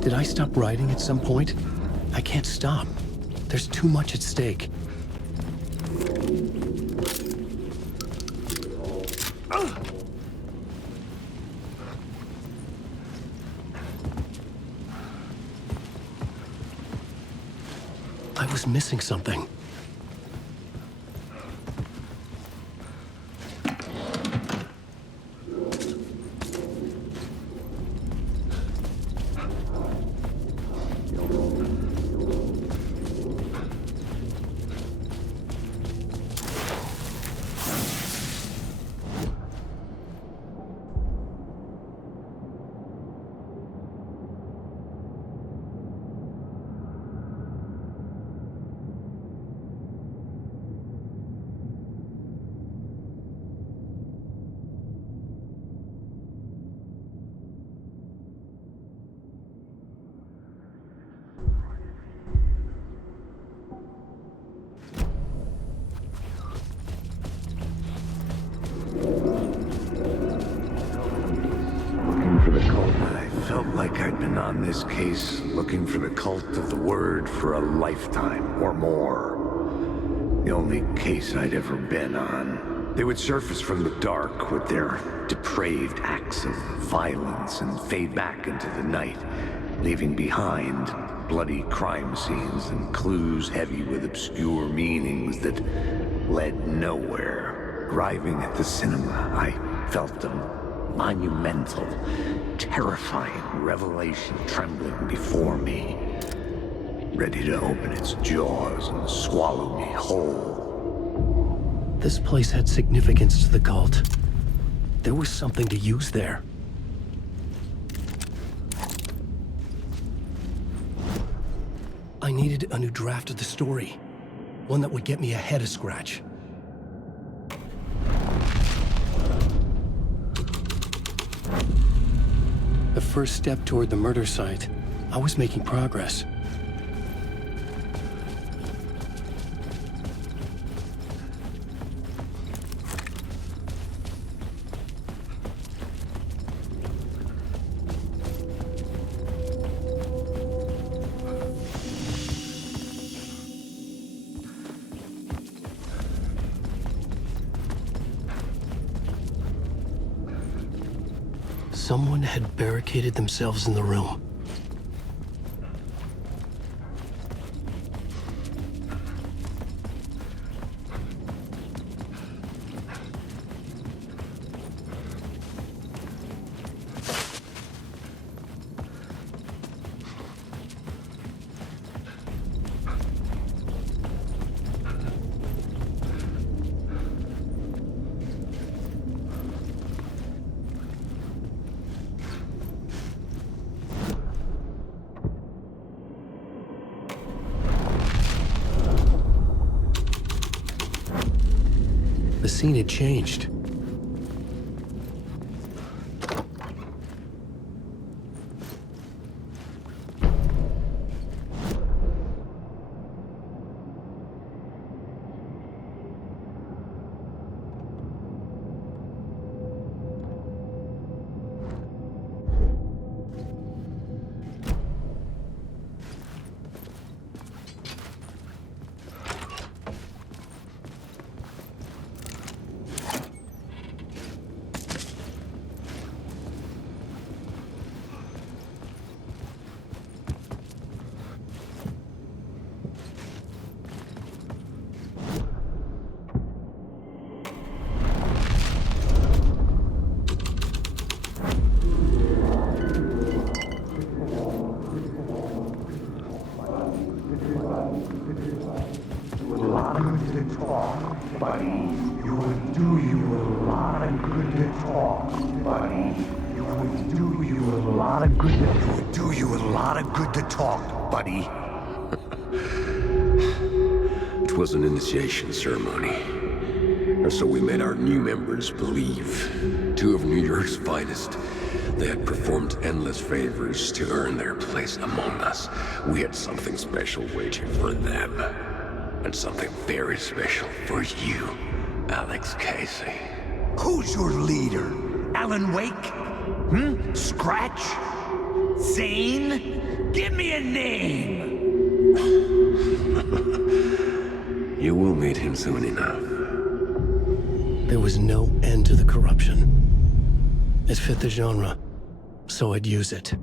Did I stop writing at some point? I can't stop. There's too much at stake. I was missing something. This case, looking for the cult of the word for a lifetime or more. The only case I'd ever been on. They would surface from the dark with their depraved acts of violence and fade back into the night, leaving behind bloody crime scenes and clues heavy with obscure meanings that led nowhere. Arriving at the cinema, I felt them. Monumental, terrifying revelation trembling before me, ready to open its jaws and swallow me whole. This place had significance to the cult. There was something to use there. I needed a new draft of the story, one that would get me ahead of scratch. The first step toward the murder site, I was making progress. Someone had barricaded themselves in the room. The scene had changed. It was an initiation ceremony, or so we made our new members believe. Two of New York's finest. They had performed endless favors to earn their place among us. We had something special waiting for them, and something very special for you, Alex Casey. Who's your leader? Alan Wake? Scratch? Zane? Give me a name! You will meet him soon enough. There was no end to the corruption. It fit the genre, so I'd use it.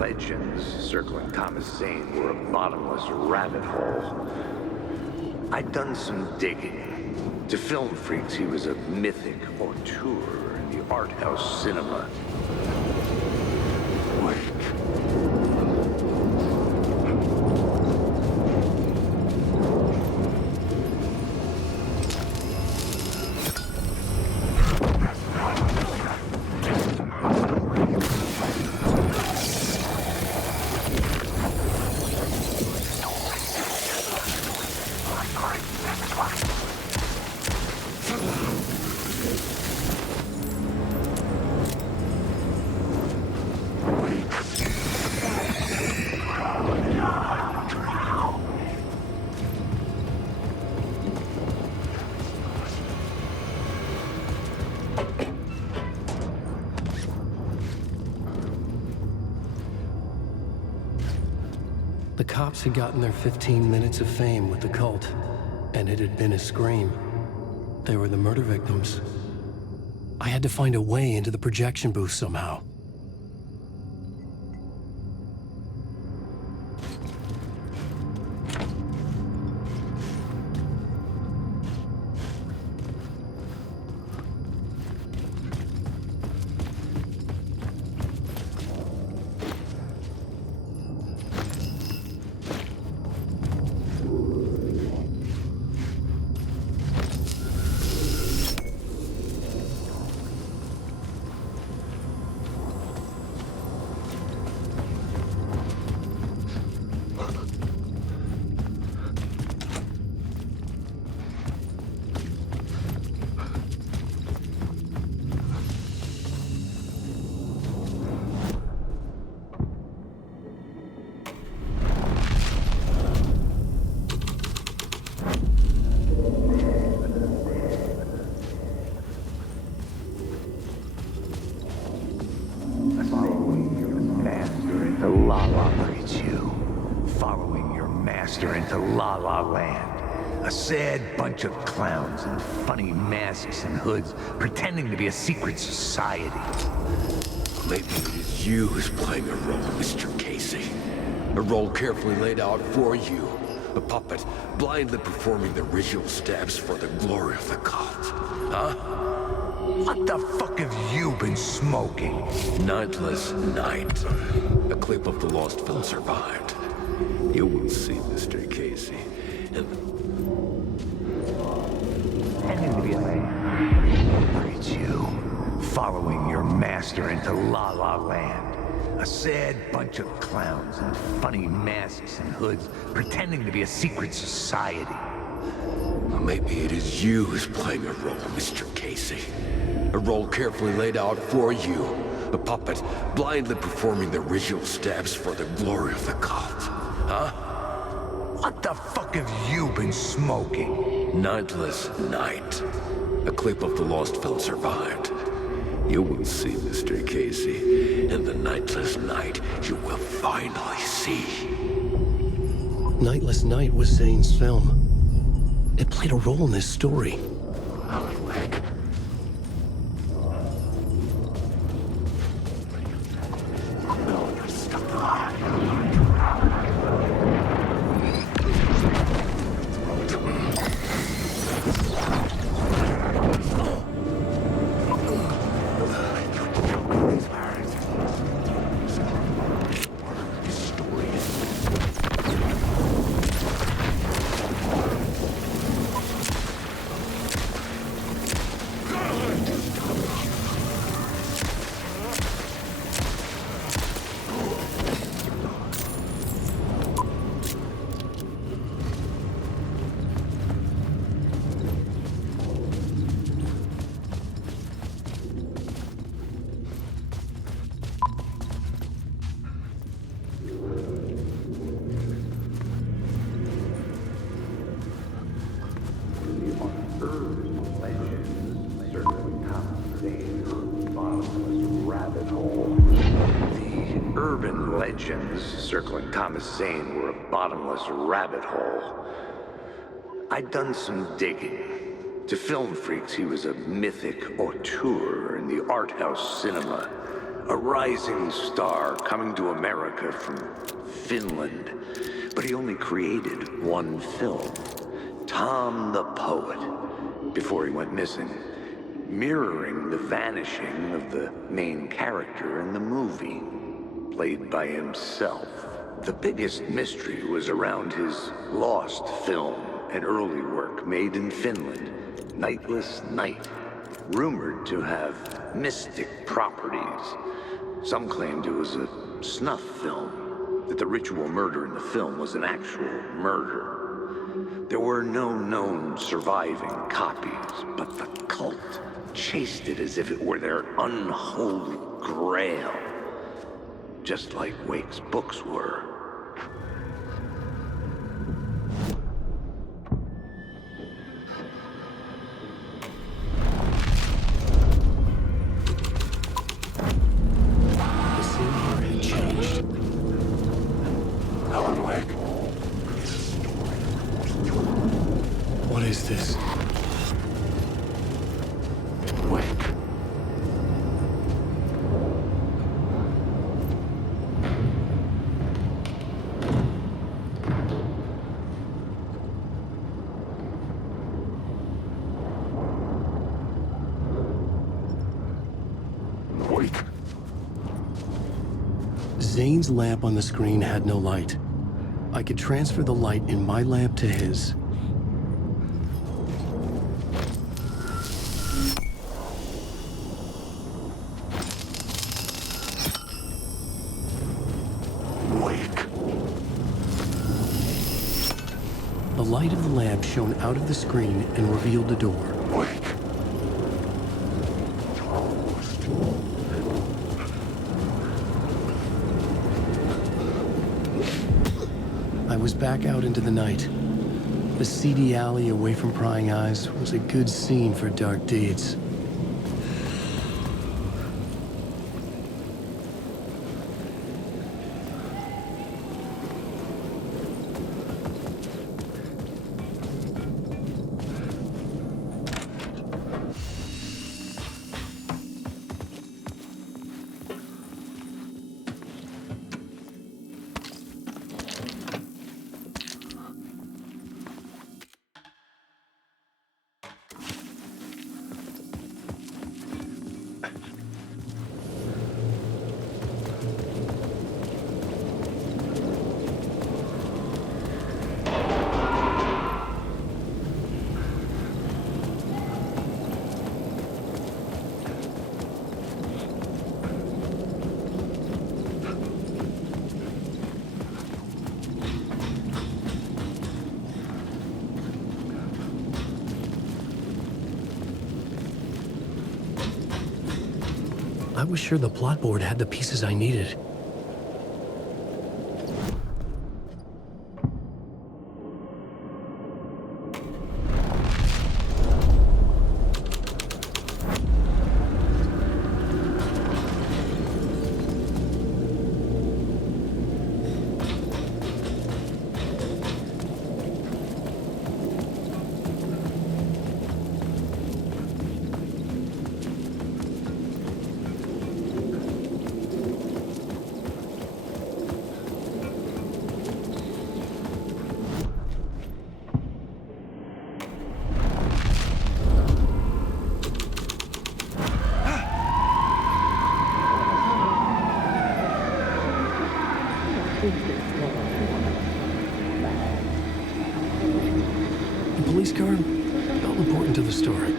Legends circling Thomas Zane were a bottomless rabbit hole. I'd done some digging. To film freaks, he was a mythic auteur in the art house cinema. The cops had gotten their 15 minutes of fame with the cult, and it had been a scream. They were the murder victims. I had to find a way into the projection booth somehow. Into La La Land. A sad bunch of clowns in funny masks and hoods pretending to be a secret society. Maybe it is you who's playing a role, Mr. Casey. A role carefully laid out for you, A puppet, blindly performing the ritual steps for the glory of the cult. Huh? What the fuck have you been smoking? Nightless Night. A clip of the lost film survived. You will see, Mr. Casey. And Look at you, following your master into La La Land. A sad bunch of clowns in funny masks and hoods, pretending to be a secret society. well, maybe it is you who's playing a role, Mr. Casey. A role carefully laid out for you. A puppet, blindly performing the ritual steps for the glory of the cult. Huh? What the fuck have you been smoking? Nightless Night. A clip of the lost film survived. You will see, Mr. Casey. In the Nightless Night, you will finally see. Nightless Night was Zane's film. It played a role in this story. Urban legends circling Thomas Zane were a bottomless rabbit hole. I'd done some digging. To film freaks, he was a mythic auteur in the art house cinema. A rising star coming to America from Finland. But he only created one film, Tom the Poet, before he went missing, mirroring the vanishing of the main character in the movie, played by himself. The biggest mystery was around his lost film, an early work made in Finland, Nightless Night, rumored to have mystic properties. Some claimed it was a snuff film, that the ritual murder in the film was an actual murder. There were no known surviving copies, but the cult chased it as if it were their unholy grail, just like Wake's books were. The scene here had changed. Alan Wake. What is this? Wake. Wake. Zane's lamp on the screen had no light. I could transfer the light in my lamp to his. Wake. The light of the lamp shone out of the screen and revealed the door. Wake. I was back out into the night. The seedy alley away from prying eyes was a good scene for dark deeds. I was sure the plot board had the pieces I needed. The police car felt important to the story.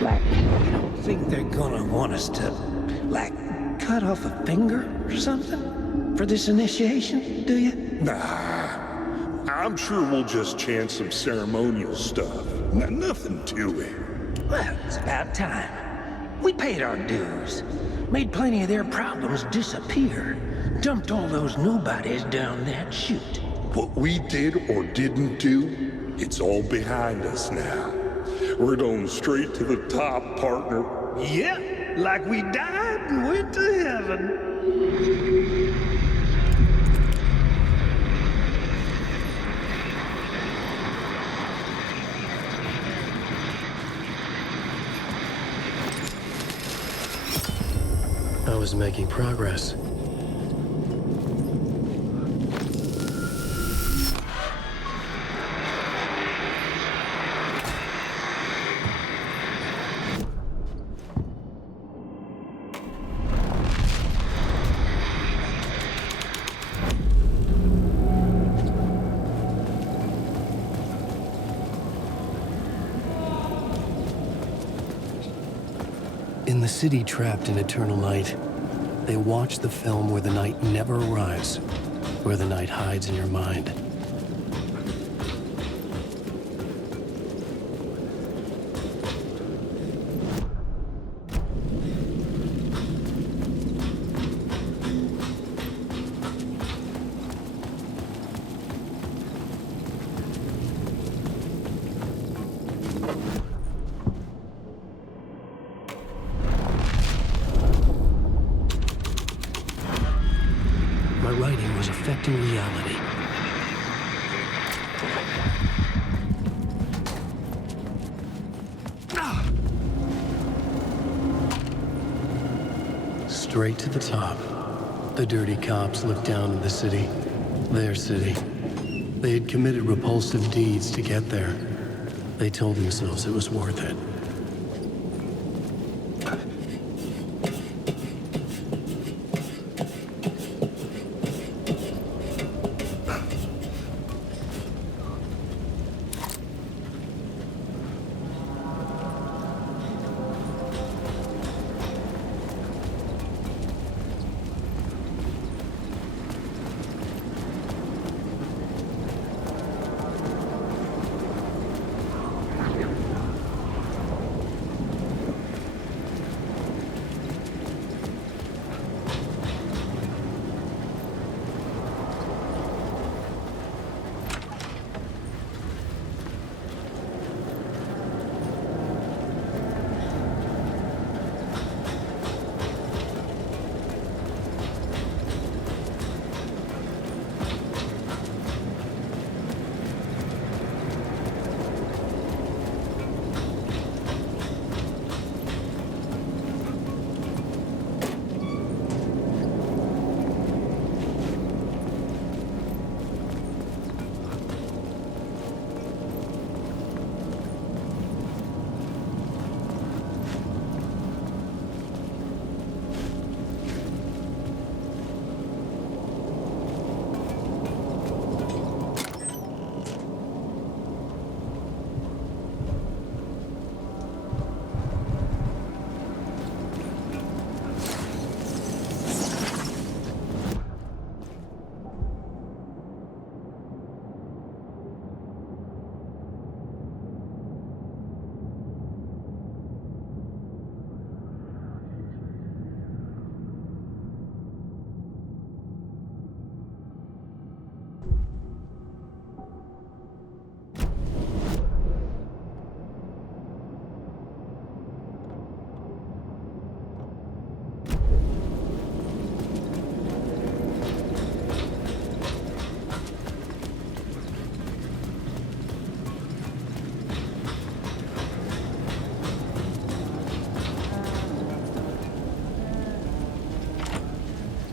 You don't think they're gonna want us to, like, cut off a finger or something for this initiation, do you? Nah, I'm sure we'll just chant some ceremonial stuff. Nothing to it. Well, it's about time. We paid our dues, made plenty of their problems disappear, dumped all those nobodies down that chute. What we did or didn't do, it's all behind us now. We're going straight to the top, partner. Yeah, like we died and went to heaven. I was making progress. In the city trapped in eternal night, they watch the film where the night never arrives, where the night hides in your mind. My writing was affecting reality. Straight to the top. The dirty cops looked down on the city. Their city. They had committed repulsive deeds to get there. They told themselves it was worth it.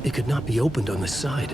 It could not be opened on this side.